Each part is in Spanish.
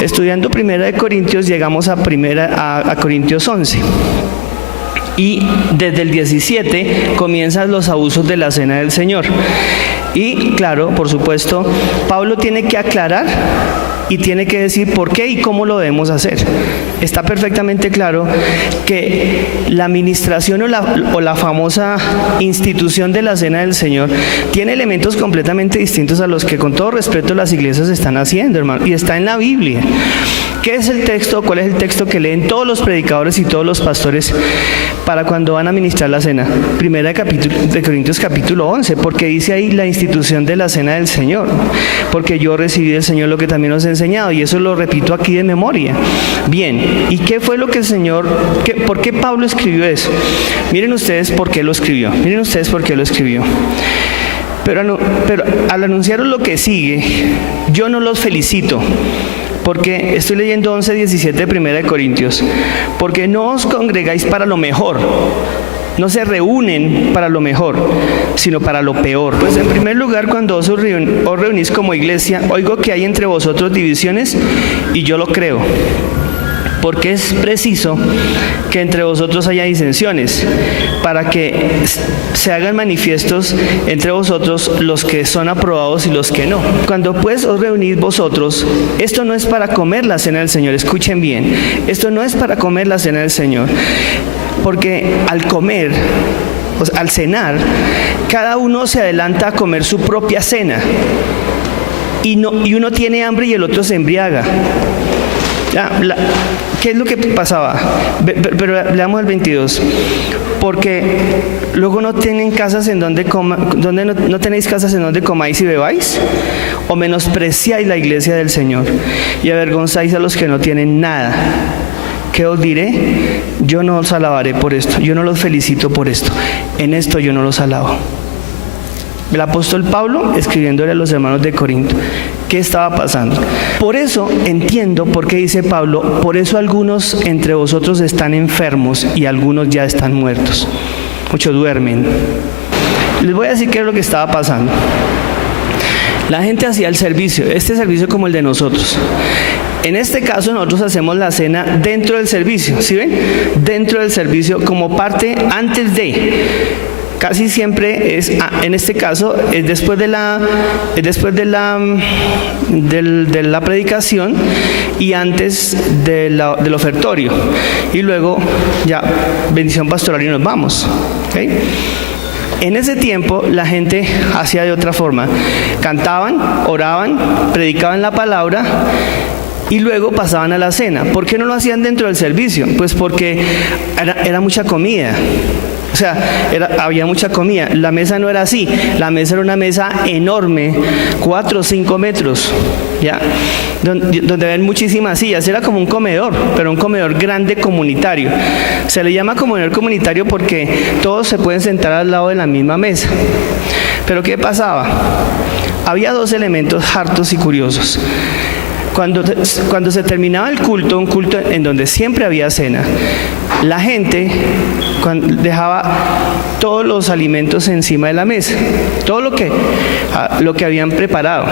Estudiando Primera de Corintios llegamos a Corintios 11. Y desde el 17 comienzan los abusos de la cena del Señor. Y claro, por supuesto, Pablo tiene que aclarar y tiene que decir por qué y cómo lo debemos hacer. Está perfectamente claro que la administración o la famosa institución de la cena del Señor tiene elementos completamente distintos a los que con todo respeto las iglesias están haciendo, hermano, y está en la Biblia. ¿Qué es el texto? ¿Cuál es el texto que leen todos los predicadores y todos los pastores para cuando van a ministrar la cena? Primera de Corintios capítulo 11, porque dice ahí la institución de la cena del Señor, porque yo recibí del Señor lo que también os he enseñado, y eso lo repito aquí de memoria. Bien, ¿y qué fue lo que el Señor, por qué Pablo escribió eso? Miren ustedes por qué lo escribió, Pero al anunciaros lo que sigue, yo no los felicito, porque estoy leyendo 11:17 de Primera de Corintios, porque no os congregáis para lo mejor, no se reúnen para lo mejor, sino para lo peor. Pues en primer lugar, cuando os reunís como iglesia, oigo que hay entre vosotros divisiones, y yo lo creo, porque es preciso que entre vosotros haya disensiones, para que se hagan manifiestos entre vosotros los que son aprobados y los que no. Cuando pues os reunís vosotros, esto no es para comer la cena del Señor, escuchen bien, esto no es para comer la cena del Señor, porque al comer, o sea, al cenar, cada uno se adelanta a comer su propia cena, y uno tiene hambre y el otro se embriaga. ¿Qué es lo que pasaba? Pero leamos el 22. Porque luego no tienen casas en donde no tenéis casas en donde comáis y bebáis, o menospreciáis la iglesia del Señor y avergonzáis a los que no tienen nada. ¿Qué os diré? Yo no os alabaré por esto, yo no los felicito por esto, en esto yo no los alabo. El apóstol Pablo escribiéndole a los hermanos de Corinto, ¿qué estaba pasando? Por eso entiendo por qué dice Pablo, por eso algunos entre vosotros están enfermos y algunos ya están muertos. Muchos duermen. Les voy a decir qué es lo que estaba pasando. La gente hacía el servicio, este servicio como el de nosotros. En este caso nosotros hacemos la cena dentro del servicio, ¿sí ven? Dentro del servicio como parte antes de... Casi siempre es, en este caso, es después de la predicación y antes del ofertorio. Y luego ya bendición pastoral y nos vamos. ¿Okay? En ese tiempo la gente hacía de otra forma. Cantaban, oraban, predicaban la palabra y luego pasaban a la cena. ¿Por qué no lo hacían dentro del servicio? Pues porque era mucha comida. O sea, había mucha comida. La mesa no era así. La mesa era una mesa enorme, 4 o 5 metros, ¿ya? Donde ven muchísimas sillas. Era como un comedor, pero un comedor grande comunitario. Se le llama comedor comunitario porque todos se pueden sentar al lado de la misma mesa. Pero ¿qué pasaba? Había dos elementos hartos y curiosos. Cuando se terminaba el culto, un culto en donde siempre había cena, la gente dejaba todos los alimentos encima de la mesa, todo lo que habían preparado.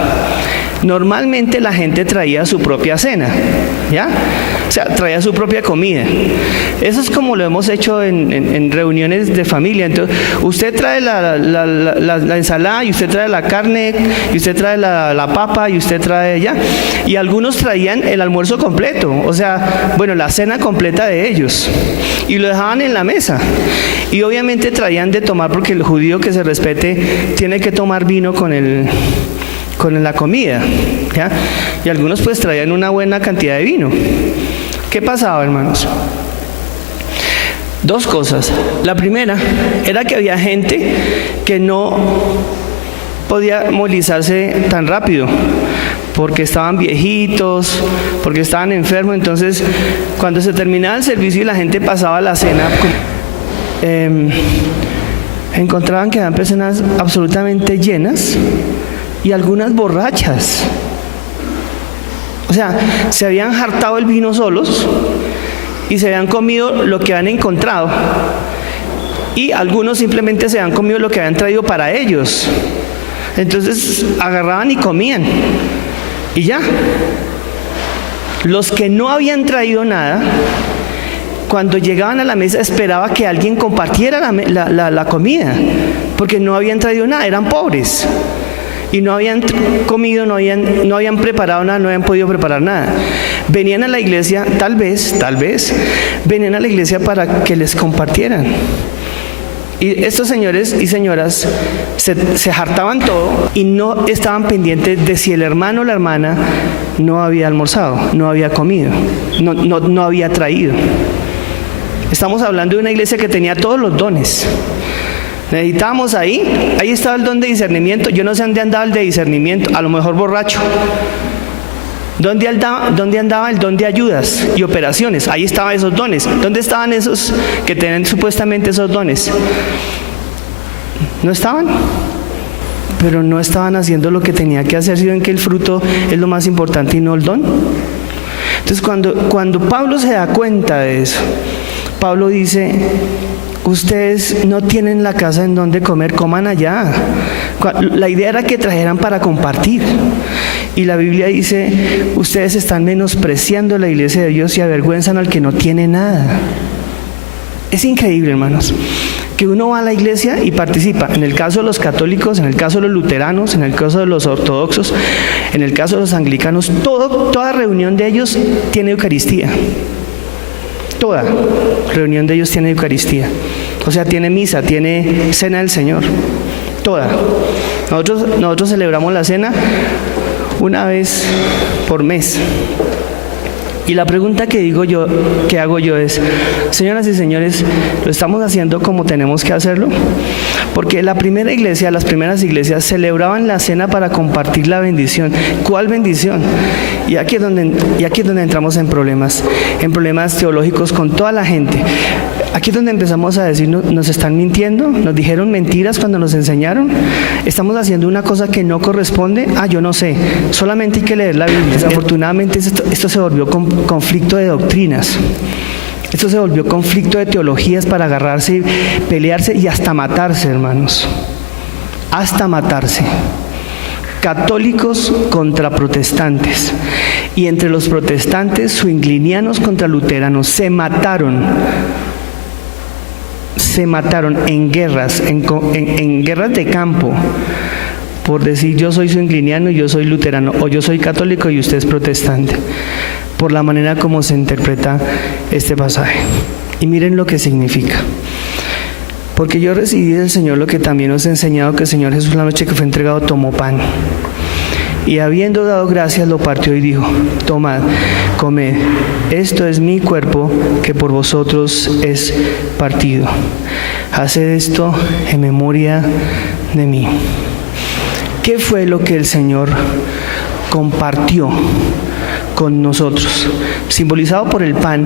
Normalmente la gente traía su propia cena, ¿ya? O sea, traía su propia comida. Eso es como lo hemos hecho en reuniones de familia. Entonces, usted trae la ensalada, y usted trae la carne, y usted trae la papa, y usted trae ya. Y algunos traían el almuerzo completo, o sea, bueno, la cena completa de ellos. Y lo dejaban en la mesa. Y obviamente traían de tomar, porque el judío que se respete tiene que tomar vino con la comida, ¿ya? Y algunos pues traían una buena cantidad de vino. ¿Qué pasaba, hermanos? Dos cosas. La primera era que había gente que no podía movilizarse tan rápido, porque estaban viejitos, porque estaban enfermos. Entonces, cuando se terminaba el servicio y la gente pasaba a la cena, encontraban que eran personas absolutamente llenas y algunas borrachas. O sea, se habían hartado el vino solos y se habían comido lo que habían encontrado, y algunos simplemente se habían comido lo que habían traído para ellos. Entonces agarraban y comían y ya. Los que no habían traído nada, cuando llegaban a la mesa esperaba que alguien compartiera la comida, porque no habían traído nada, eran pobres. Y no habían comido, no habían preparado nada, no habían podido preparar nada. Venían a la iglesia, tal vez, venían a la iglesia para que les compartieran. Y estos señores y señoras se hartaban todo y no estaban pendientes de si el hermano o la hermana no había almorzado, no había comido, no había traído. Estamos hablando de una iglesia que tenía todos los dones. Necesitábamos ahí estaba el don de discernimiento. Yo no sé dónde andaba el de discernimiento, a lo mejor borracho. ¿Dónde andaba el don de ayudas y operaciones? Ahí estaban esos dones. ¿Dónde estaban esos que tenían supuestamente esos dones? ¿No estaban? Pero no estaban haciendo lo que tenía que hacer, si ven que el fruto es lo más importante y no el don. Entonces cuando Pablo se da cuenta de eso, Pablo dice: ustedes no tienen la casa en donde comer, coman allá. La idea era que trajeran para compartir. Y la Biblia dice: ustedes están menospreciando la iglesia de Dios y avergüenzan al que no tiene nada. Es increíble, hermanos, que uno va a la iglesia y participa. En el caso de los católicos, en el caso de los luteranos, en el caso de los ortodoxos, en el caso de los anglicanos, toda reunión de ellos tiene Eucaristía. Toda reunión de ellos tiene Eucaristía. O sea, tiene misa, tiene cena del Señor. Toda. Nosotros celebramos la cena una vez por mes. Y la pregunta que hago yo es: señoras y señores, ¿lo estamos haciendo como tenemos que hacerlo? Porque las primeras iglesias celebraban la cena para compartir la bendición. ¿Cuál bendición? Y aquí es donde entramos en problemas teológicos con toda la gente. Aquí es donde empezamos a decir: nos están mintiendo, nos dijeron mentiras cuando nos enseñaron, estamos haciendo una cosa que no corresponde. Yo no sé, solamente hay que leer la Biblia. Desafortunadamente esto se volvió conflicto de doctrinas. Esto se volvió conflicto de teologías para agarrarse, pelearse y hasta matarse, hermanos. Hasta matarse. Católicos contra protestantes. Y entre los protestantes, zwinglinianos contra luteranos. Se mataron en guerras, en guerras de campo, por decir: yo soy zwingliniano y yo soy luterano, o yo soy católico y usted es protestante, por la manera como se interpreta este pasaje. Y miren lo que significa. Porque yo recibí del Señor lo que también os he enseñado, que el Señor Jesús, la noche que fue entregado, tomó pan, y habiendo dado gracias lo partió y dijo: tomad, comed, esto es mi cuerpo que por vosotros es partido. Haced esto en memoria de mí. ¿Qué fue lo que el Señor compartió con nosotros? Simbolizado por el pan,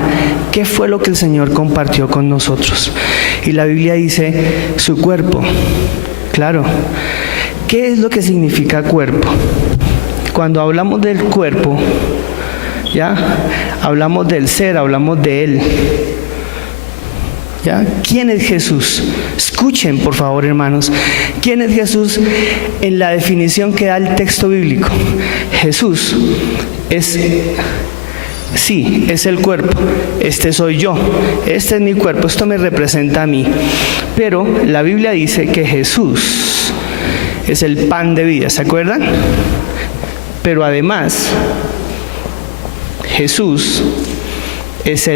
¿qué fue lo que el Señor compartió con nosotros? Y la Biblia dice: su cuerpo. Claro. ¿Qué es lo que significa cuerpo? Cuando hablamos del cuerpo, ¿ya? Hablamos del ser, hablamos de Él. ¿Ya? ¿Quién es Jesús? Escuchen, por favor, hermanos. ¿Quién es Jesús en la definición que da el texto bíblico? Jesús es el cuerpo. Este soy yo. Este es mi cuerpo. Esto me representa a mí. Pero la Biblia dice que Jesús es el pan de vida. ¿Se acuerdan? Pero además, Jesús es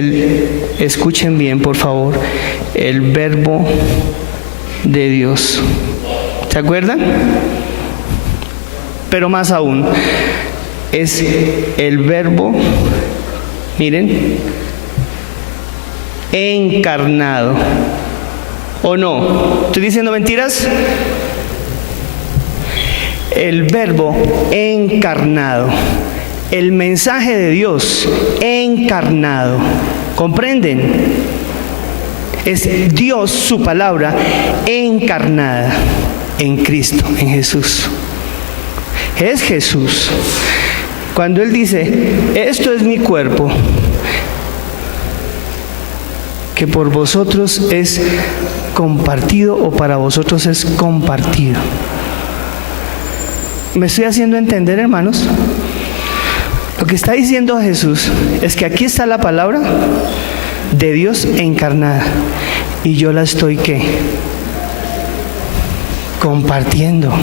escuchen bien por favor, el verbo de Dios. ¿Se acuerdan? Pero más aún, es el verbo, miren, encarnado. ¿O no? ¿Estoy diciendo mentiras? El verbo encarnado. El mensaje de Dios encarnado. ¿Comprenden? Es Dios, su palabra, encarnada en Cristo, en Jesús. Es Jesús. Cuando Él dice: esto es mi cuerpo, que por vosotros es compartido, o para vosotros es compartido. ¿Me estoy haciendo entender, hermanos? Lo que está diciendo Jesús es que aquí está la palabra de Dios encarnada y yo la estoy ¿qué? Compartiendo.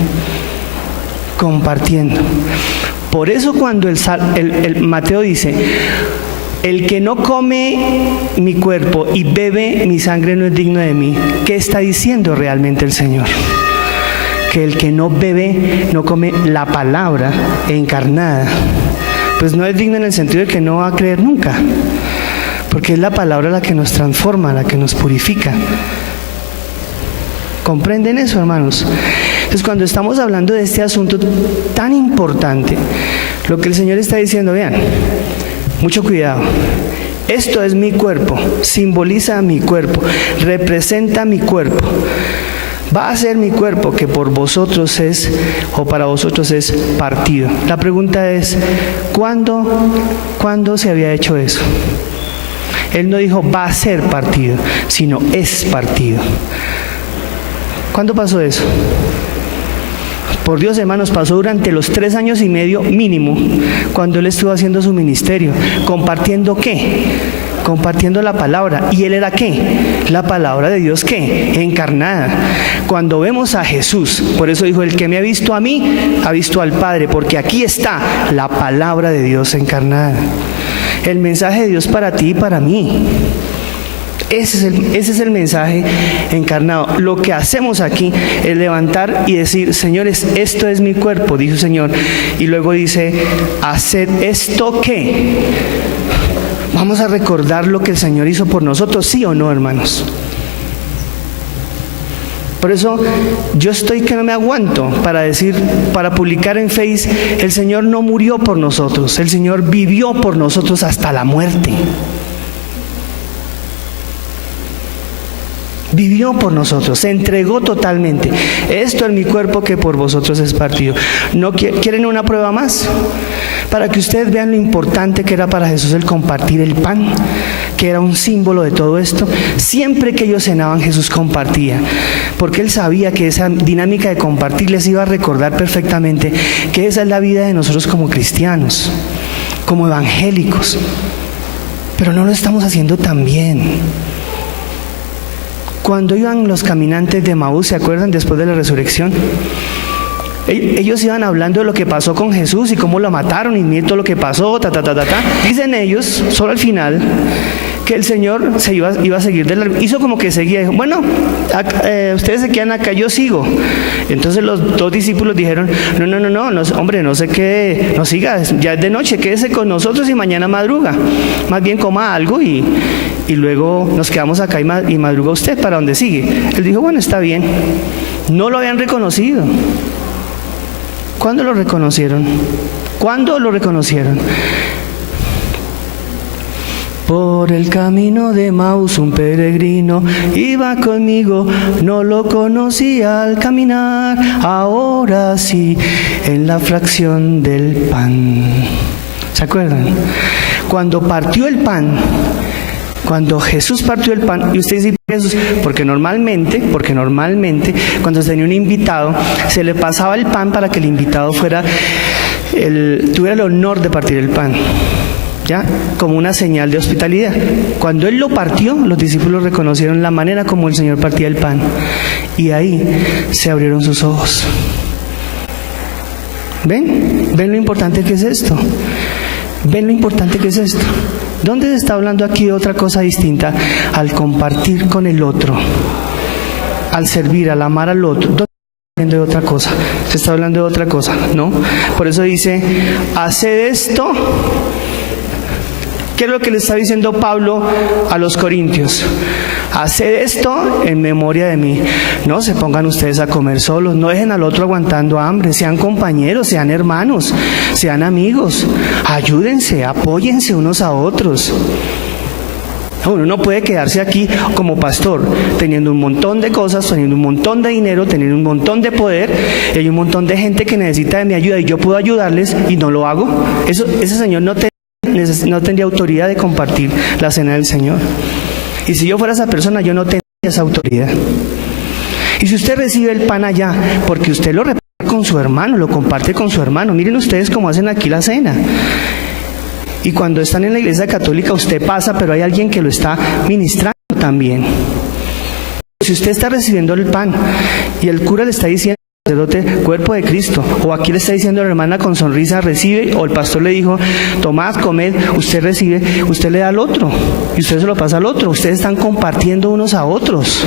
Por eso cuando el Mateo dice, el que no come mi cuerpo y bebe mi sangre no es digno de mí, ¿qué está diciendo realmente el Señor? Que el que no bebe, no come la palabra encarnada, pues no es digno en el sentido de que no va a creer nunca, porque es la palabra la que nos transforma, la que nos purifica. ¿Comprenden eso, hermanos? Entonces, cuando estamos hablando de este asunto tan importante, lo que el Señor está diciendo, vean, mucho cuidado. Esto es mi cuerpo, simboliza mi cuerpo, representa mi cuerpo. Va a ser mi cuerpo que por vosotros es, o para vosotros es partido. La pregunta es, ¿cuándo se había hecho eso? Él no dijo va a ser partido, sino es partido. ¿Cuándo pasó eso? Por Dios, hermanos, pasó durante los 3 años y medio mínimo, cuando Él estuvo haciendo su ministerio. ¿Compartiendo qué? Compartiendo la palabra. ¿Y Él era qué? La palabra de Dios, ¿qué? Encarnada. Cuando vemos a Jesús, por eso dijo, el que me ha visto a mí, ha visto al Padre, porque aquí está la palabra de Dios encarnada. El mensaje de Dios para ti y para mí. Ese es el mensaje encarnado. Lo que hacemos aquí es levantar y decir, señores, esto es mi cuerpo, dijo el Señor. Y luego dice, haced esto ¿qué? Vamos a recordar lo que el Señor hizo por nosotros, ¿sí o no, hermanos? Por eso yo estoy que no me aguanto para decir, para publicar en Face, el Señor no murió por nosotros, el Señor vivió por nosotros hasta la muerte. Vivió por nosotros, se entregó totalmente. Esto es mi cuerpo que por vosotros es partido. ¿No quieren una prueba más? Para que ustedes vean lo importante que era para Jesús el compartir el pan, que era un símbolo de todo esto. Siempre que ellos cenaban, Jesús compartía, porque Él sabía que esa dinámica de compartir les iba a recordar perfectamente que esa es la vida de nosotros como cristianos, como evangélicos. Pero no lo estamos haciendo tan bien. Cuando iban los caminantes de Emaús, ¿se acuerdan? Después de la resurrección, ellos iban hablando de lo que pasó con Jesús y cómo lo mataron y miren todo lo que pasó, Dicen ellos, solo al final, que el Señor se iba a seguir de largo. Hizo como que seguía, dijo, bueno, ustedes se quedan acá, yo sigo. Entonces los 2 discípulos dijeron, no, hombre, no sé qué, no siga, ya es de noche, quédese con nosotros y mañana madruga. Más bien coma algo y luego nos quedamos acá y madruga usted para donde sigue. Él dijo, bueno, está bien. No lo habían reconocido. ¿Cuándo lo reconocieron? ¿Cuándo lo reconocieron? Por el camino de Emaús un peregrino iba conmigo, no lo conocía al caminar, ahora sí, en la fracción del pan. ¿Se acuerdan? Cuando partió el pan, cuando Jesús partió el pan, y usted dice, Jesús, porque normalmente, cuando se tenía un invitado, se le pasaba el pan para que el invitado tuviera el honor de partir el pan, ¿ya? Como una señal de hospitalidad. Cuando Él lo partió, los discípulos reconocieron la manera como el Señor partía el pan, y ahí se abrieron sus ojos. ¿Ven lo importante que es esto? ¿Ven lo importante que es esto? ¿Dónde se está hablando aquí de otra cosa distinta al compartir con el otro, al servir, al amar al otro? ¿Dónde se está hablando de otra cosa? Se está hablando de otra cosa, ¿no? Por eso dice, haced esto. ¿Qué es lo que le está diciendo Pablo a los corintios? Haced esto en memoria de mí. No se pongan ustedes a comer solos, no dejen al otro aguantando hambre, sean compañeros, sean hermanos, sean amigos, ayúdense, apóyense unos a otros. Uno no puede quedarse aquí como pastor, teniendo un montón de cosas, teniendo un montón de dinero, teniendo un montón de poder, y hay un montón de gente que necesita de mi ayuda y yo puedo ayudarles y no lo hago. Ese señor no tendría autoridad de compartir la cena del Señor. Y si yo fuera esa persona, yo no tendría esa autoridad. Y si usted recibe el pan allá, porque usted lo reparte con su hermano, lo comparte con su hermano, miren ustedes cómo hacen aquí la cena. Y cuando están en la iglesia católica usted pasa, pero hay alguien que lo está ministrando también. Si usted está recibiendo el pan y el cura le está diciendo al sacerdote, cuerpo de Cristo, o aquí le está diciendo a la hermana con sonrisa, recibe, o el pastor le dijo, tomad, comed, usted recibe, usted le da al otro y usted se lo pasa al otro. Ustedes están compartiendo unos a otros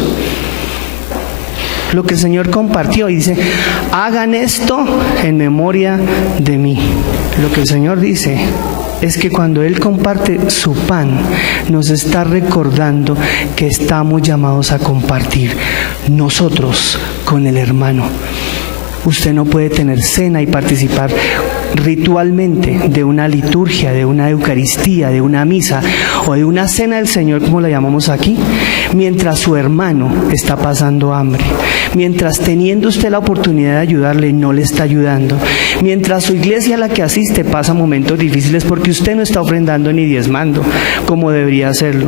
lo que el Señor compartió, y dice, hagan esto en memoria de mí. Lo que el Señor dice es que cuando Él comparte su pan, nos está recordando que estamos llamados a compartir nosotros con el hermano. Usted no puede tener cena y participar ritualmente de una liturgia, de una Eucaristía, de una misa o de una cena del Señor, como la llamamos aquí, mientras su hermano está pasando hambre, mientras teniendo usted la oportunidad de ayudarle no le está ayudando, mientras su iglesia a la que asiste pasa momentos difíciles porque usted no está ofrendando ni diezmando como debería hacerlo,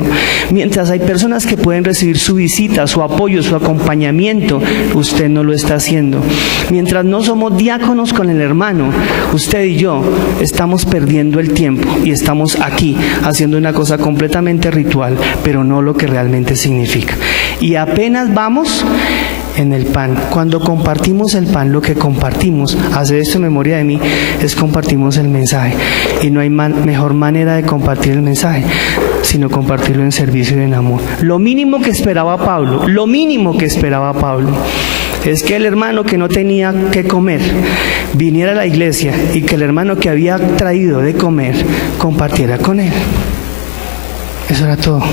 mientras hay personas que pueden recibir su visita, su apoyo, su acompañamiento, usted no lo está haciendo, mientras no somos diáconos con el hermano, usted y yo estamos perdiendo el tiempo y estamos aquí haciendo una cosa completamente ritual, pero no lo que realmente significa. Y apenas vamos en el pan. Cuando compartimos el pan, lo que compartimos, hacer esto en memoria de mí, es compartimos el mensaje. Y no hay mejor manera de compartir el mensaje, sino compartirlo en servicio y en amor. Lo mínimo que esperaba Pablo, es que el hermano que no tenía que comer viniera a la iglesia y que el hermano que había traído de comer compartiera con él. Eso era todo.